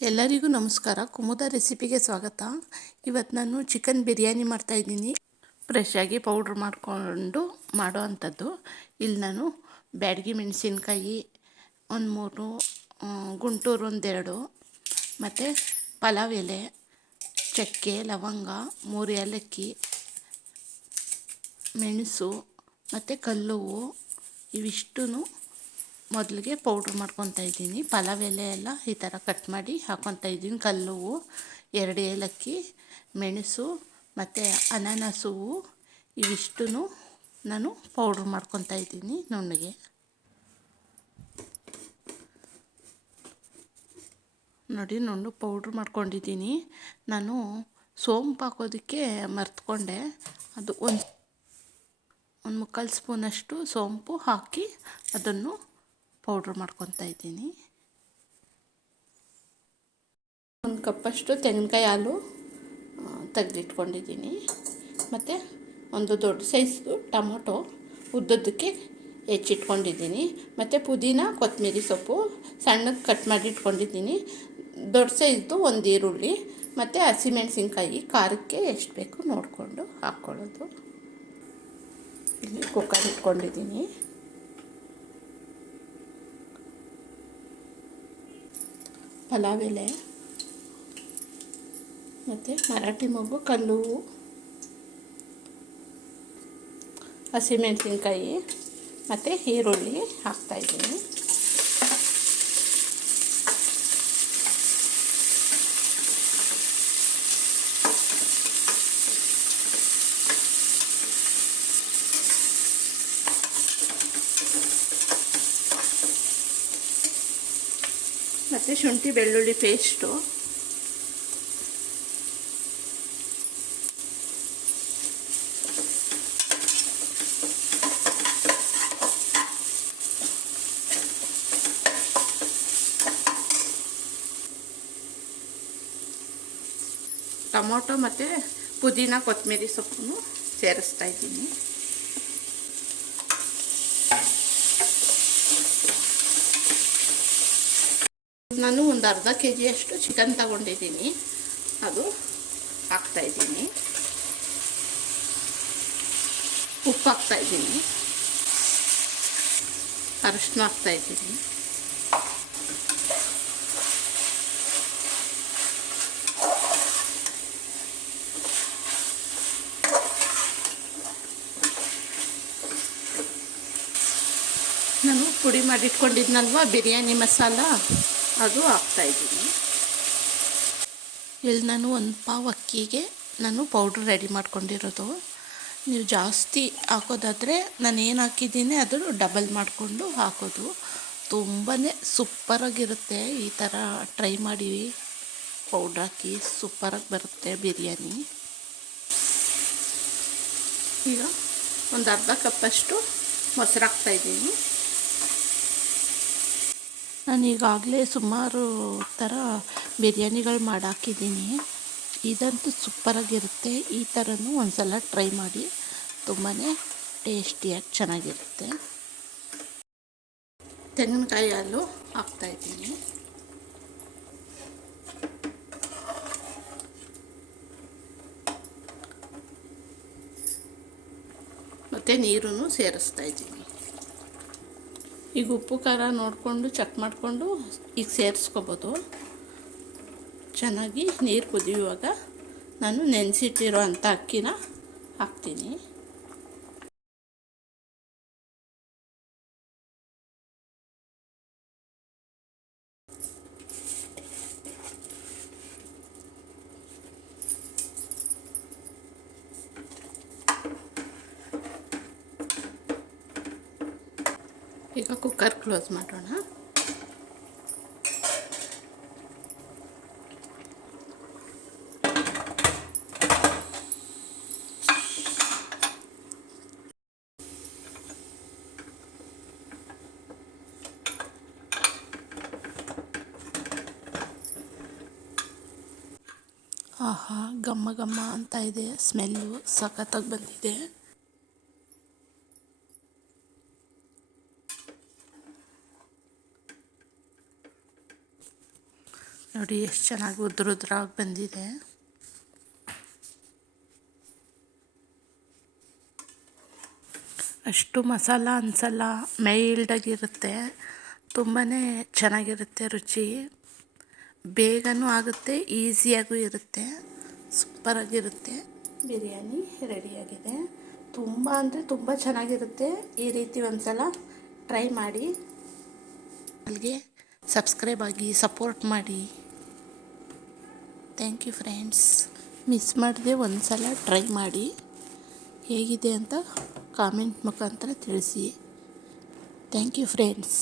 ಎಲ್ಲರಿಗೂ ನಮಸ್ಕಾರ. ಕುಮುದ ರೆಸಿಪಿಗೆ ಸ್ವಾಗತ. ಇವತ್ತು ನಾನು ಚಿಕನ್ ಬಿರಿಯಾನಿ ಮಾಡ್ತಾಯಿದ್ದೀನಿ. ಫ್ರೆಶ್ಶಾಗಿ ಪೌಡ್ರ್ ಮಾಡಿಕೊಂಡು ಮಾಡೋ ಅಂಥದ್ದು. ಇಲ್ಲಿ ನಾನು ಬ್ಯಾಡಗಿ ಮೆಣಸಿನ್ಕಾಯಿ ಒಂದು 3, ಗುಂಟೂರು 1-2, ಮತ್ತು ಪಲಾವ್ ಎಲೆ, ಚಕ್ಕೆ, ಲವಂಗ, 3 ಏಲಕ್ಕಿ, ಮೆಣಸು ಮತ್ತು ಕಲ್ಲುವು ಇವಿಷ್ಟು ಮೊದಲಿಗೆ ಪೌಡ್ರ್ ಮಾಡ್ಕೊತಾ ಇದ್ದೀನಿ. ಪಲಾವ್ ಎಲೆ ಎಲ್ಲ ಈ ಥರ ಕಟ್ ಮಾಡಿ ಹಾಕ್ಕೊತಾ ಇದ್ದೀನಿ. ಕಲ್ಲುವು, 2 ಏಲಕ್ಕಿ, ಮೆಣಸು ಮತ್ತು ಅನಾನಸ್ ಹೂವು ಇವಿಷ್ಟು ನಾನು ಪೌಡ್ರ್ ಮಾಡ್ಕೊತಾ ಇದ್ದೀನಿ ನುಣ್ಣಗೆ. ನೋಡಿ, ನುಣ್ಣು ಪೌಡ್ರ್ ಮಾಡ್ಕೊಂಡಿದ್ದೀನಿ. ನಾನು ಸೋಂಪು ಹಾಕೋದಕ್ಕೆ ಮರ್ತ್ಕೊಂಡೆ. ಅದು ಒಂದು ಮುಕ್ಕಾಲು ಸ್ಪೂನಷ್ಟು ಸೋಂಪು ಹಾಕಿ ಅದನ್ನು ಪೌಡ್ರ್ ಮಾಡ್ಕೊತಾ ಇದ್ದೀನಿ. 1 ಕಪ್ಪಷ್ಟು ತೆಂಗಿನಕಾಯಿ ಹಾಲು ತೆಗೆದಿಟ್ಕೊಂಡಿದ್ದೀನಿ. ಮತ್ತು ಒಂದು ದೊಡ್ಡ ಸೈಜ್ದು ಟೊಮೊಟೊ ಉದ್ದದ್ದಕ್ಕೆ ಹೆಚ್ಚಿಟ್ಕೊಂಡಿದ್ದೀನಿ. ಮತ್ತು ಪುದೀನ, ಕೊತ್ತಂಬರಿ ಸೊಪ್ಪು ಸಣ್ಣಗೆ ಕಟ್ ಮಾಡಿ ಇಟ್ಕೊಂಡಿದ್ದೀನಿ. ದೊಡ್ಡ ಸೈಜ್ದು 1 ಈರುಳ್ಳಿ ಮತ್ತು ಹಸಿಮೆಣಸಿನ್ಕಾಯಿ ಖಾರಕ್ಕೆ ಎಷ್ಟು ಬೇಕು ನೋಡಿಕೊಂಡು ಹಾಕ್ಕೊಳ್ಳೋದು. ಇಲ್ಲಿ ಕುಕ್ಕರ್ ಇಟ್ಕೊಂಡಿದ್ದೀನಿ. ಪಲಾವ್ ಎಲೆ ಮತ್ತು ಮರಾಠಿ ಮೊಗ್ಗು, ಕಲ್ಲು, ಹಸಿಮೆಣಸಿನ್ಕಾಯಿ ಮತ್ತು ಈರುಳ್ಳಿ ಹಾಕ್ತಾಯಿದ್ದೀನಿ. ಮತ್ತು ಶುಂಠಿ ಬೆಳ್ಳುಳ್ಳಿ ಪೇಸ್ಟು, ಟೊಮೊಟೊ ಮತ್ತು ಪುದೀನ, ಕೊತ್ತಂಬರಿ ಸೊಪ್ಪನ್ನು ಸೇರಿಸ್ತಾ ಇದ್ದೀನಿ. ನಾನು ಒಂದು ಅರ್ಧ kg ಚಿಕನ್ ತಗೊಂಡಿದ್ದೀನಿ. ಅದು ಹಾಕ್ತಾಯಿದ್ದೀನಿ. ಉಪ್ಪು ಹಾಕ್ತಾಯಿದ್ದೀನಿ, ಅರಿಶಿನ ಹಾಕ್ತಾಯಿದ್ದೀನಿ. ನಾನು ಪುಡಿ ಮಾಡಿಟ್ಕೊಂಡಿದ್ನಲ್ವ ಬಿರಿಯಾನಿ ಮಸಾಲ, ಅದು ಹಾಕ್ತಾಯಿದ್ದೀನಿ. ಇಲ್ಲಿ ನಾನು 1 ಪಾವ್ ಅಕ್ಕಿಗೆ ನಾನು ಪೌಡ್ರ್ ರೆಡಿ ಮಾಡ್ಕೊಂಡಿರೋದು. ನೀವು ಜಾಸ್ತಿ ಹಾಕೋದಾದರೆ ನಾನು ಏನು ಹಾಕಿದ್ದೀನಿ ಅದು ಡಬಲ್ ಮಾಡಿಕೊಂಡು ಹಾಕೋದು. ತುಂಬಾ ಸೂಪರಾಗಿರುತ್ತೆ. ಈ ಥರ ಟ್ರೈ ಮಾಡಿ, ಪೌಡ್ರ್ ಹಾಕಿ ಸೂಪರಾಗಿ ಬರುತ್ತೆ ಬಿರಿಯಾನಿ. ಈಗ ಒಂದು ಅರ್ಧ ಕಪ್ಪಷ್ಟು ಮೊಸರು ಹಾಕ್ತಾಯಿದ್ದೀನಿ. ನಾನು ಈಗಾಗಲೇ ಸುಮಾರು ಥರ ಬಿರಿಯಾನಿಗಳು ಮಾಡಾಕಿದ್ದೀನಿ. ಇದಂತೂ ಸೂಪರಾಗಿರುತ್ತೆ. ಈ ಥರನೂ ಒಂದು ಸಲ ಟ್ರೈ ಮಾಡಿ, ತುಂಬಾ ಟೇಸ್ಟಿಯಾಗಿ ಚೆನ್ನಾಗಿರುತ್ತೆ. ತೆಂಗಿನಕಾಯಿ ಹಾಲು ಹಾಕ್ತಾಯಿದ್ದೀನಿ. ಮತ್ತು ನೀರನ್ನು ಸೇರಿಸ್ತಾಯಿದ್ದೀನಿ. ಈಗ ಉಪ್ಪು ಖಾರ ನೋಡಿಕೊಂಡು ಚೆಕ್ ಮಾಡಿಕೊಂಡು ಈಗ ಸೇರಿಸ್ಕೋಬೋದು. ಚೆನ್ನಾಗಿ ನೀರು ಕುದಿಯುವಾಗ ನಾನು ನೆನೆಸಿಟ್ಟಿರೋ ಅಂಥ ಅಕ್ಕಿನ ಹಾಕ್ತೀನಿ. ಈಗ ಕುಕ್ಕರ್ ಕ್ಲೋಸ್ ಮಾಡೋಣ. ಆಹಾ, ಘಮ್ಮ ಘಮ್ಮ ಅಂತ ಇದೆ. ಸ್ಮೆಲ್ಲು ಸಖತ್ತಾಗಿ ಬಂದಿದೆ. ನೋಡಿ ಎಷ್ಟು ಚೆನ್ನಾಗಿ ಉದ್ರುದ್ರಾಗಿ ಬಂದಿದೆ. ಅಷ್ಟು ಮಸಾಲ ಅನಿಸಲ್ಲ, ಮೈಲ್ಡಾಗಿರುತ್ತೆ, ತುಂಬಾ ಚೆನ್ನಾಗಿರುತ್ತೆ ರುಚಿ. ಬೇಗನೂ ಆಗುತ್ತೆ, ಈಸಿಯಾಗೂ ಇರುತ್ತೆ, ಸೂಪರಾಗಿರುತ್ತೆ. ಬಿರಿಯಾನಿ ರೆಡಿಯಾಗಿದೆ. ತುಂಬ ಅಂದರೆ ತುಂಬ ಚೆನ್ನಾಗಿರುತ್ತೆ. ಈ ರೀತಿ ಒಂದು ಸಲ ಟ್ರೈ ಮಾಡಿ. ಅಲ್ಲಿಗೆ ಸಬ್ಸ್ಕ್ರೈಬ್ ಆಗಿ ಸಪೋರ್ಟ್ ಮಾಡಿ. Thank you friends. ಮಿಸ್ ಮಾಡದೆ ಒಂದು ಸಲ ಟ್ರೈ ಮಾಡಿ. ಹೇಗಿದೆ ಅಂತ ಕಾಮೆಂಟ್ ಮುಖಾಂತರ ತಿಳಿಸಿ. Thank you friends.